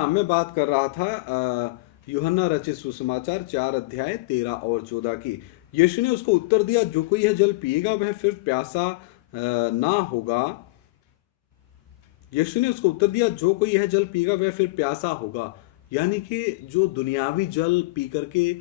हाँ, मैं बात कर रहा था यूहन्ना रचित सुसमाचार 4 अध्याय 13 और 14 की। यीशु ने उसको उत्तर दिया, जो कोई यह जल पिएगा वह फिर प्यासा ना होगा। यीशु ने उसको उत्तर दिया, जो कोई यह जल पिएगा वह फिर प्यासा होगा। यानी कि जो दुनियावी जल पी करके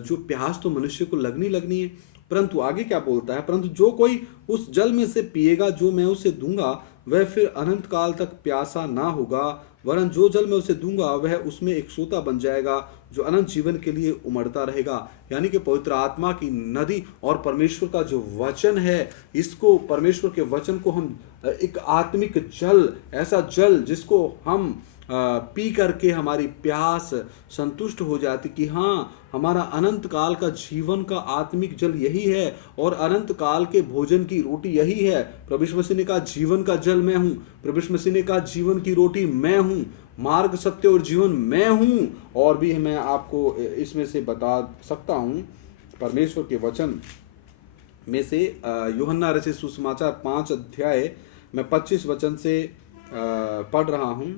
जो प्यास तो मनुष्य को लगनी लगनी है, परंतु आगे क्या बोलता है, परंतु जो कोई उस जल में से पिएगा जो मैं उसे दूंगा वह फिर अनंत काल तक प्यासा ना होगा, वरन जो जल मैं उसे दूंगा वह उसमें एक सोता बन जाएगा जो अनंत जीवन के लिए उमड़ता रहेगा। यानी कि पवित्र आत्मा की नदी और परमेश्वर का जो वचन है, इसको परमेश्वर के वचन को हम एक आत्मिक जल, ऐसा जल जिसको हम पी करके हमारी प्यास संतुष्ट हो जाती कि हाँ, हमारा अनंत काल का जीवन का आत्मिक जल यही है और अनंत काल के भोजन की रोटी यही है। प्रभु यीशु मसीह ने कहा, जीवन का जल मैं हूँ। प्रभु यीशु मसीह ने कहा, जीवन की रोटी मैं हूँ, मार्ग सत्य और जीवन मैं हूँ। और भी मैं आपको इसमें से बता सकता हूँ परमेश्वर के वचन में से। यूहन्ना रचित सुसमाचार 5 अध्याय मैं 25 वचन से पढ़ रहा हूँ।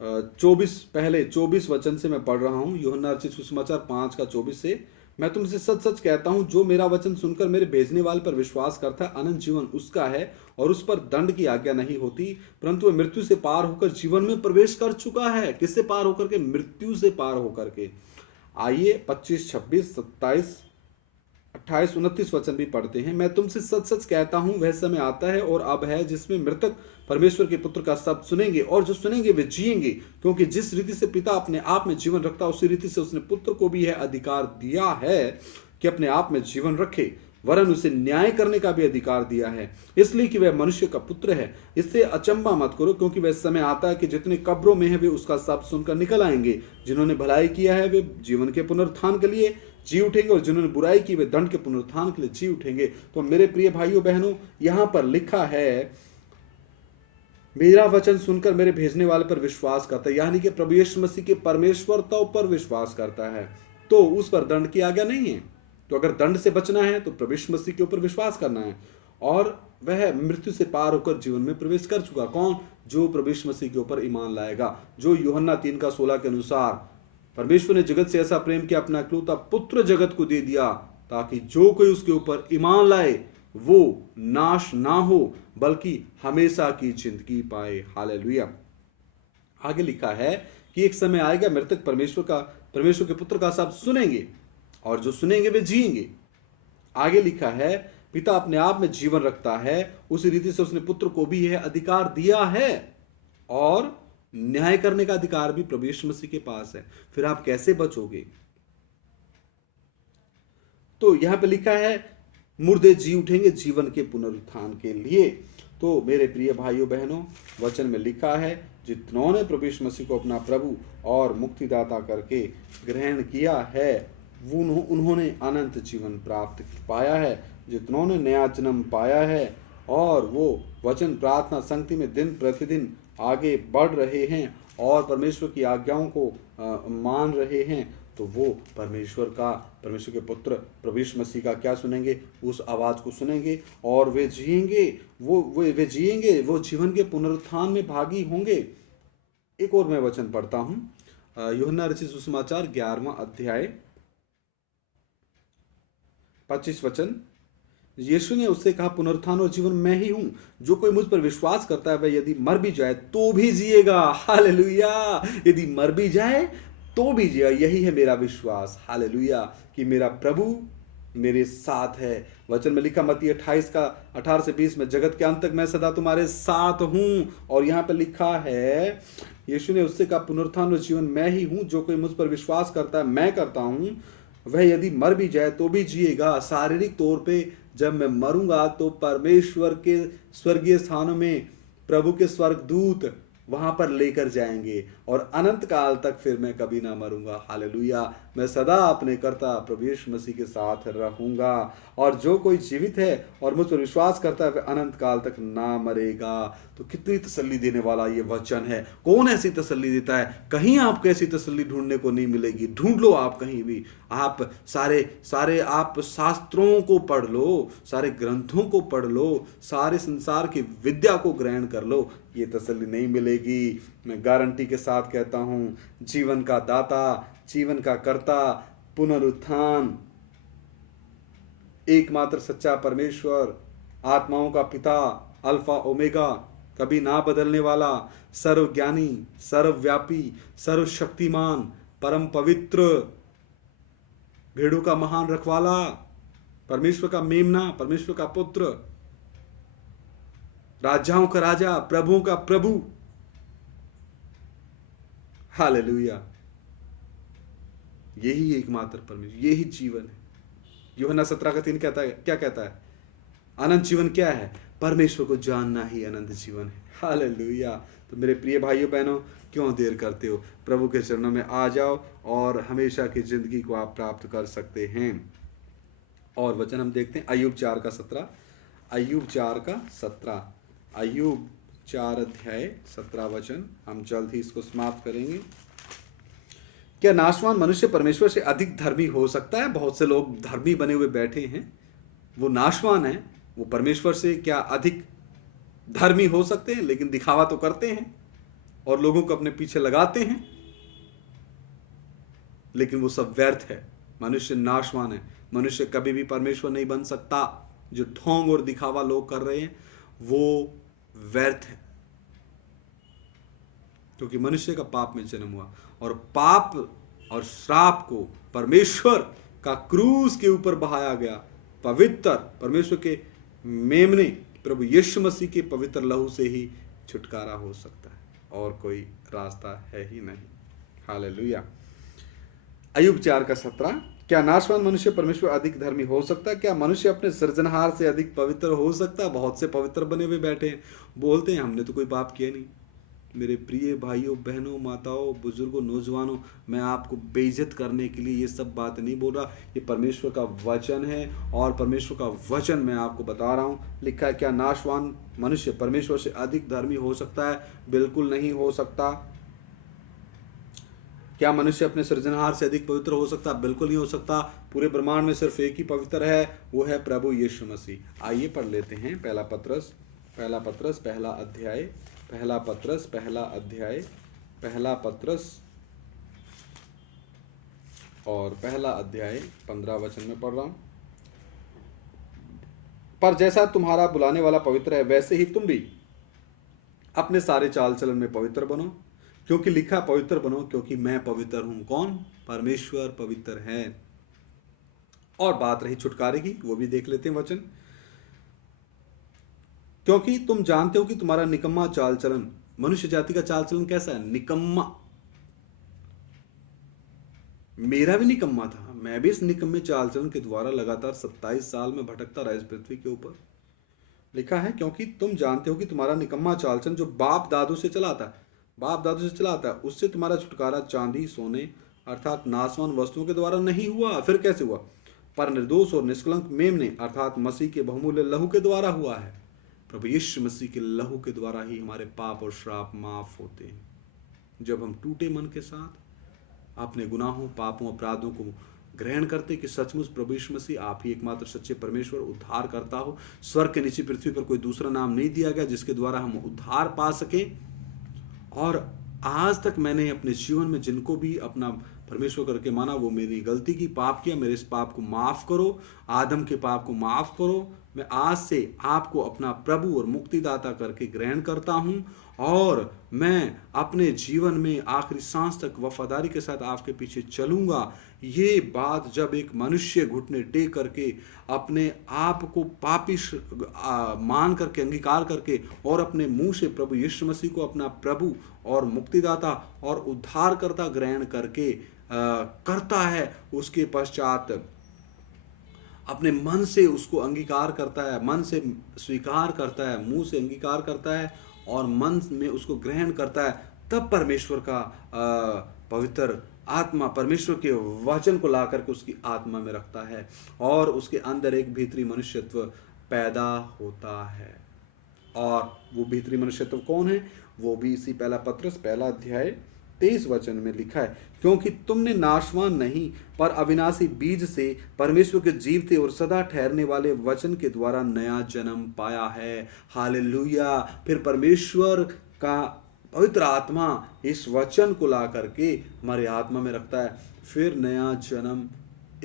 24 वचन से मैं पढ़ रहा हूँ। यूहन्ना रचित सुसमाचार 5 का 24 से, मैं तुमसे सच सच कहता हूँ, जो मेरा वचन सुनकर मेरे भेजने वाले पर विश्वास करता है, अनंत जीवन उसका है और उस पर दंड की आज्ञा नहीं होती, परंतु वह मृत्यु से पार होकर जीवन में प्रवेश कर चुका है। किससे पार होकर के? मृत्यु से पार होकर के। आइए 25, 26, 27, 28, 29 वचन भी पढ़ते हैं। मैं तुमसे सच सच कहता हूं, वह समय आता है और अब है जिसमें मृतक परमेश्वर के पुत्र का शब्द सुनेंगे, और जो सुनेंगे वे जिएंगे, क्योंकि जिस रीति से पिता अपने आप में जीवन रखता है उसी रीति से उसने पुत्र को भी यह अधिकार दिया है कि अपने आप में जीवन रखे, वरन उसे न्याय करने का भी अधिकार दिया है, इसलिए कि वह मनुष्य का पुत्र है। इससे अचंभा मत करो, क्योंकि वह समय आता है कि जितने कब्रों में है वे उसका शब्द सुनकर निकल आएंगे। जिन्होंने भलाई किया है वे जीवन के पुनरुत्थान के लिए जी उठेंगे, और जिन्होंने बुराई की वे दंड के पुनरुत्थान के लिए जी उठेंगे। तो मेरे प्रिय भाइयों बहनों, यहां पर लिखा है, मेरा वचन सुनकर मेरे भेजने वाले पर विश्वास करता है, यानी कि प्रभु यीशु मसीह के परमेश्वरता पर विश्वास करता है, तो उस पर दंड की आज्ञा नहीं है। तो अगर दंड से बचना है तो प्रभु यीशु मसीह के ऊपर विश्वास करना है, और वह मृत्यु से पार होकर जीवन में प्रवेश कर चुका। कौन? जो प्रभु यीशु मसीह के ऊपर ईमान लाएगा। जो यूहन्ना 3 का 16 के अनुसार, परमेश्वर ने जगत से ऐसा प्रेम किया, अपना इकलौता पुत्र जगत को दे दिया, ताकि जो कोई उसके ऊपर ईमान लाए वो नाश ना हो बल्कि हमेशा की जिंदगी पाए। हालेलुया। आगे लिखा है कि एक समय आएगा मृतक परमेश्वर के पुत्र का शब्द सुनेंगे, और जो सुनेंगे वे जिएंगे। आगे लिखा है, पिता अपने आप में जीवन रखता है, उसी रीति से उसने पुत्र को भी यह अधिकार दिया है, और न्याय करने का अधिकार भी प्रभु यीशु मसीह के पास है। फिर आप कैसे बचोगे? तो यहां पे लिखा है, मुर्दे जी उठेंगे जीवन के पुनरुत्थान के लिए। तो मेरे प्रिय भाइयों बहनों, वचन में लिखा है, जितनों प्रभु यीशु मसीह को अपना प्रभु और मुक्तिदाता करके ग्रहण किया है उन्होंने अनंत जीवन प्राप्त पाया है। जितनों ने नया जन्म पाया है और वो वचन प्रार्थना संगति में दिन प्रतिदिन आगे बढ़ रहे हैं और परमेश्वर की आज्ञाओं को मान रहे हैं, तो वो परमेश्वर के पुत्र प्रभु यीशु मसीह का क्या सुनेंगे? उस आवाज को सुनेंगे, और वे जिएंगे। वे जिएंगे, वो जीवन के पुनरुत्थान में भागी होंगे। एक और मैं वचन पढ़ता हूं, यूहन्ना रचित सुसमाचार 11वां अध्याय 25 वचन। यीशु ने उससे कहा, पुनरुत्थान और जीवन मैं ही हूं, जो कोई मुझ पर विश्वास करता है वह यदि मर भी जाए तो भी जिएगा। हालेलुया। यदि मर भी जाए तो भी जिएगा। यही है मेरा विश्वास। हालेलुया, कि मेरा प्रभु मेरे साथ है। वचन में लिखा मत्ती 28 का 18 से 20 में, जगत के अंत तक मैं सदा तुम्हारे साथ हूं। और यहां पे लिखा है, यीशु ने उससे कहा, पुनरुत्थान और जीवन मैं ही हूं, जो कोई मुझ पर विश्वास करता है, मैं करता हूं, वह यदि मर भी जाए तो भी जिएगा। शारीरिक तौर पे जब मैं मरूंगा तो परमेश्वर के स्वर्गीय स्थानों में प्रभु के स्वर्गदूत वहां पर लेकर जाएंगे, और अनंत काल तक फिर मैं कभी ना मरूंगा। हालेलुया। मैं सदा अपने कर्ता प्रभु यीशु मसीह के साथ रहूंगा, और जो कोई जीवित है और मुझ पर विश्वास करता है वह अनंत काल तक ना मरेगा। तो कितनी तसल्ली देने वाला ये वचन है। कौन ऐसी तसल्ली देता है? कहीं आपको ऐसी तसल्ली ढूंढने को नहीं मिलेगी। ढूंढ लो आप कहीं भी। आप सारे आप शास्त्रों को पढ़ लो, सारे ग्रंथों को पढ़ लो, सारे संसार की विद्या को ग्रहण कर लो, ये तसल्ली नहीं मिलेगी। मैं गारंटी के साथ कहता हूँ, जीवन का दाता, जीवन का कर्ता, पुनरुत्थान, एकमात्र सच्चा परमेश्वर, आत्माओं का पिता, अल्फा ओमेगा, कभी ना बदलने वाला, सर्वज्ञानी, सर्वव्यापी, सर्वशक्तिमान, परम पवित्र, भेड़ों का महान रखवाला, परमेश्वर का मेमना, परमेश्वर का पुत्र, राजाओं का राजा, प्रभुओं का प्रभु। हालेलुया। यही एकमात्र परमेश्वर, यही जीवन है। यूहन्ना 17:3 कहता है, क्या कहता है? अनंत जीवन क्या है? परमेश्वर को जानना ही अनंत जीवन है। हालेलुया। तो मेरे प्रिय भाइयों बहनों, क्यों देर करते हो? प्रभु के चरणों में आ जाओ और हमेशा की जिंदगी को आप प्राप्त कर सकते हैं। और वचन हम देखते हैं अय्यूब 4:17, अय्यूब 4:17, अय्यूब 4:17 वचन। हम जल्द ही इसको समाप्त करेंगे। क्या नाशवान मनुष्य परमेश्वर से अधिक धर्मी हो सकता है? बहुत से लोग धर्मी बने हुए बैठे हैं, वो नाशवान है, वो परमेश्वर से क्या अधिक धर्मी हो सकते हैं? लेकिन दिखावा तो करते हैं और लोगों को अपने पीछे लगाते हैं, लेकिन वो सब व्यर्थ है। मनुष्य नाशवान है, मनुष्य कभी भी परमेश्वर नहीं बन सकता। जो ढोंग और दिखावा लोग कर रहे हैं वो व्यर्थ है, क्योंकि मनुष्य का पाप में जन्म हुआ और पाप और श्राप को परमेश्वर का क्रूस के ऊपर बहाया गया। पवित्र परमेश्वर के मेमने प्रभु यीशु मसीह के पवित्र लहू से ही छुटकारा हो सकता है, और कोई रास्ता है ही नहीं। हालेलुया। अय्यूब 4:17, क्या नाशवान मनुष्य परमेश्वर अधिक धर्मी हो सकता है? क्या मनुष्य अपने सृजनहार से अधिक पवित्र हो सकता है? बहुत से पवित्र बने हुए बैठे हैं, बोलते हैं हमने तो कोई पाप किया नहीं। मेरे प्रिय भाइयों बहनों, माताओं, बुजुर्गों, नौजवानों, मैं आपको बेइज्जत करने के लिए ये सब बात नहीं बोल रहा। ये परमेश्वर का वचन है और परमेश्वर का वचन मैं आपको बता रहा हूँ। लिखा है, क्या नाशवान मनुष्य परमेश्वर से अधिक धर्मी हो सकता है? बिल्कुल नहीं हो सकता। क्या मनुष्य अपने सृजनहार से अधिक पवित्र हो सकता? बिल्कुल नहीं हो सकता। पूरे ब्रह्मांड में सिर्फ एक ही पवित्र है, वो है प्रभु यीशु मसीह। आइए पढ़ लेते हैं पहला पत्रस और पहला अध्याय 15 वचन में पढ़ रहा हूं। पर जैसा तुम्हारा बुलाने वाला पवित्र है, वैसे ही तुम भी अपने सारे चाल चलन में पवित्र बनो, क्योंकि लिखा पवित्र बनो क्योंकि मैं पवित्र हूं। कौन? परमेश्वर पवित्र है। और बात रही छुटकारे की, वो भी देख लेते हैं वचन। क्योंकि तुम जानते हो कि तुम्हारा निकम्मा चाल चलन, मनुष्य जाति का चाल चलन कैसा है? निकम्मा। मेरा भी निकम्मा था, मैं भी इस निकम्मे चाल चलन के द्वारा लगातार 27 साल में भटकता रहा इस पृथ्वी के ऊपर। लिखा है, क्योंकि तुम जानते हो कि तुम्हारा निकम्मा चाल चलन जो बाप दादू से चलाता है, उससे तुम्हारा छुटकारा चांदी सोने अर्थात नाशवान वस्तुओं के द्वारा नहीं हुआ। फिर कैसे हुआ? पर निर्दोष और निष्कलंक मेमने अर्थात मसीह के बहुमूल्य लहू के द्वारा हुआ है। प्रभु यीशु मसीह के लहू के द्वारा ही हमारे पाप और श्राप माफ होते हैं। जब हम टूटे मन के साथ अपने गुनाहों, पापों, अपराधों को ग्रहण करते कि सचमुच प्रभु यीशु मसीह आप ही एकमात्र सच्चे परमेश्वर उद्धार करता हो। स्वर्ग के नीचे पृथ्वी पर कोई दूसरा नाम नहीं दिया गया जिसके द्वारा हम उद्धार पा सके। और आज तक मैंने अपने जीवन में जिनको भी अपना परमेश्वर करके माना, वो मेरी गलती की, पाप किया, मेरे इस पाप को माफ करो, आदम के पाप को माफ करो। मैं आज से आपको अपना प्रभु और मुक्तिदाता करके ग्रहण करता हूं और मैं अपने जीवन में आखिरी सांस तक वफादारी के साथ आपके पीछे चलूंगा। ये बात जब एक मनुष्य घुटने टेक करके अपने आप को पापी मान करके, अंगीकार करके और अपने मुंह से प्रभु यीशु मसीह को अपना प्रभु और मुक्तिदाता और उद्धारकर्ता ग्रहण करके करता है, उसके पश्चात अपने मन से उसको अंगीकार करता है, मन से स्वीकार करता है, मुंह से अंगीकार करता है और मन में उसको ग्रहण करता है, तब परमेश्वर का पवित्र आत्मा परमेश्वर के वचन को ला करके उसकी आत्मा में रखता है और उसके अंदर एक भीतरी मनुष्यत्व पैदा होता है। और वो भीतरी मनुष्यत्व कौन है? वो भी इसी पहला पत्रस पहला अध्याय 23 वचन में लिखा है, क्योंकि तुमने नाशवान नहीं पर अविनाशी बीज से परमेश्वर के जीवते और सदा ठहरने वाले वचन के द्वारा नया जन्म पाया है। हालेलुया। फिर परमेश्वर का पवित्र आत्मा इस वचन को ला करके हमारे आत्मा में रखता है, फिर नया जन्म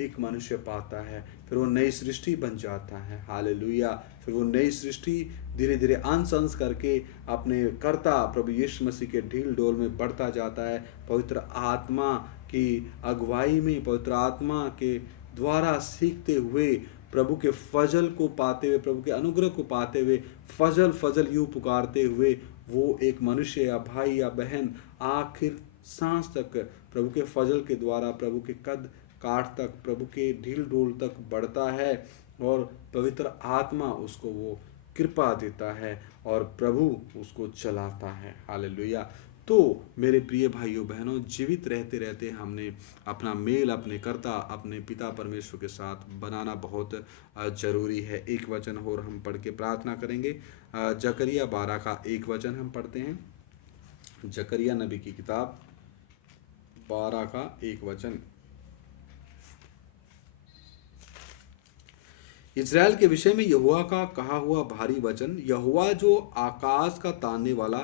एक मनुष्य पाता है, फिर वो नई सृष्टि बन जाता है। हालेलुया। फिर वो नई सृष्टि धीरे धीरे अंश अंश करके अपने कर्ता प्रभु यीशु मसीह के ढील डोल में बढ़ता जाता है, पवित्र आत्मा की अगुवाई में, पवित्र आत्मा के द्वारा सीखते हुए, प्रभु के फजल को पाते हुए, प्रभु के अनुग्रह को पाते हुए, फजल फजल यूं पुकारते हुए वो एक मनुष्य या भाई या बहन आखिर सांस तक प्रभु के फजल के द्वारा प्रभु के कद काठ तक, प्रभु के ढील डोल तक बढ़ता है और पवित्र आत्मा उसको वो कृपा देता है और प्रभु उसको चलाता है। हालेलुया। तो मेरे प्रिय भाइयों बहनों, जीवित रहते रहते हमने अपना मेल अपने कर्ता अपने पिता परमेश्वर के साथ बनाना बहुत जरूरी है। एक वचन और हम पढ़ के प्रार्थना करेंगे। जकरिया 12 का एक वचन हम पढ़ते हैं। जकरिया नबी की किताब 12 का एक वचन। इज़राइल के विषय में यहोवा का कहा हुआ भारी वचन। यहोवा जो आकाश का तानने वाला,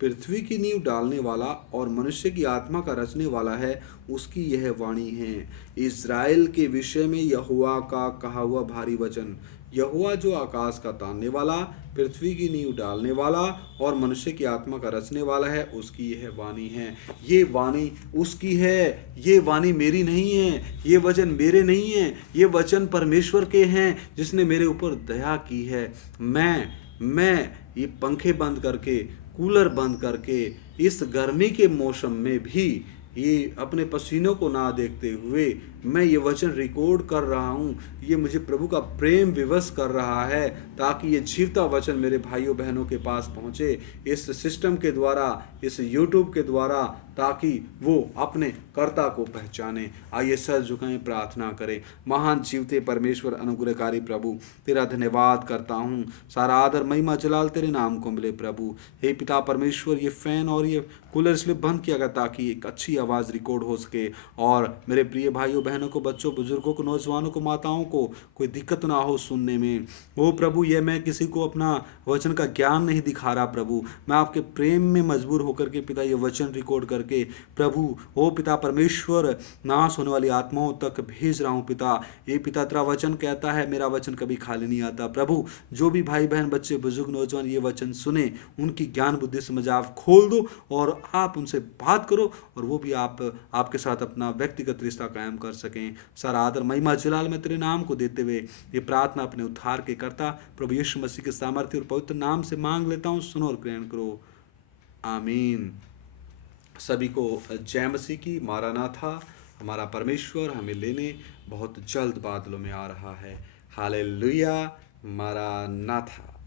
पृथ्वी की नींव डालने वाला और मनुष्य की आत्मा का रचने वाला है, उसकी यह वाणी है। इज़राइल के विषय में यहोवा का कहा हुआ भारी वचन। यहोवा जो आकाश का तानने वाला, पृथ्वी की नींव डालने वाला और मनुष्य की आत्मा का रचने वाला है, उसकी यह वाणी है। ये वाणी उसकी है, ये वाणी मेरी नहीं है, ये वचन मेरे नहीं है, ये वचन परमेश्वर के हैं जिसने मेरे ऊपर दया की है। मैं ये पंखे बंद करके, कूलर बंद करके, इस गर्मी के मौसम में भी ये अपने पसीनों को ना देखते हुए मैं ये वचन रिकॉर्ड कर रहा हूँ। ये मुझे प्रभु का प्रेम विवश कर रहा है ताकि ये जीवता वचन मेरे भाइयों बहनों के पास पहुँचे, इस सिस्टम के द्वारा, इस यूट्यूब के द्वारा, ताकि वो अपने कर्ता को पहचाने। आइए सर झुकाएं, प्रार्थना करें। महान जीवते परमेश्वर अनुग्रहकारी प्रभु, तेरा धन्यवाद करता हूँ। सारा आदर महिमा जलाल तेरे नाम को मिले प्रभु। हे पिता परमेश्वर, ये फैन और ये कूलर इसलिए बंद किया गया ताकि एक अच्छी आवाज़ रिकॉर्ड हो सके और मेरे प्रिय भाइयों बहनों को, बच्चों बुजुर्गों को, नौजवानों को, माताओं को कोई दिक्कत ना हो सुनने में। ओ प्रभु, ये मैं किसी को अपना वचन का ज्ञान नहीं दिखा रहा प्रभु, मैं आपके प्रेम में मजबूर होकर के पिता ये वचन रिकॉर्ड करके प्रभु, ओ पिता परमेश्वर, नाश होने वाली आत्माओं तक भेज रहा हूँ पिता। ये पिता तेरा वचन कहता है, मेरा वचन कभी खाली नहीं आता प्रभु। जो भी भाई बहन, बच्चे बुजुर्ग, नौजवान ये वचन सुने, उनकी ज्ञान बुद्धि समझ आप खोल दो और आप उनसे बात करो और वो भी आपके साथ अपना व्यक्तिगत रिश्ता कायम कर सकें। सारा आदर महिमा जलाल में तेरे नाम को देते हुए ये प्रार्थना अपने उद्धार के कर्ता प्रभु यीशु मसीह के सामर्थ्य और पवित्र नाम से मांग लेता हूँ। सुनो और ग्रहण करो, आमीन। सभी को जय मसीह की। मारानाथा, हमारा परमेश्वर हमें लेने बहुत जल्द बादलों में आ रहा है। हालेलुया, मारानाथा।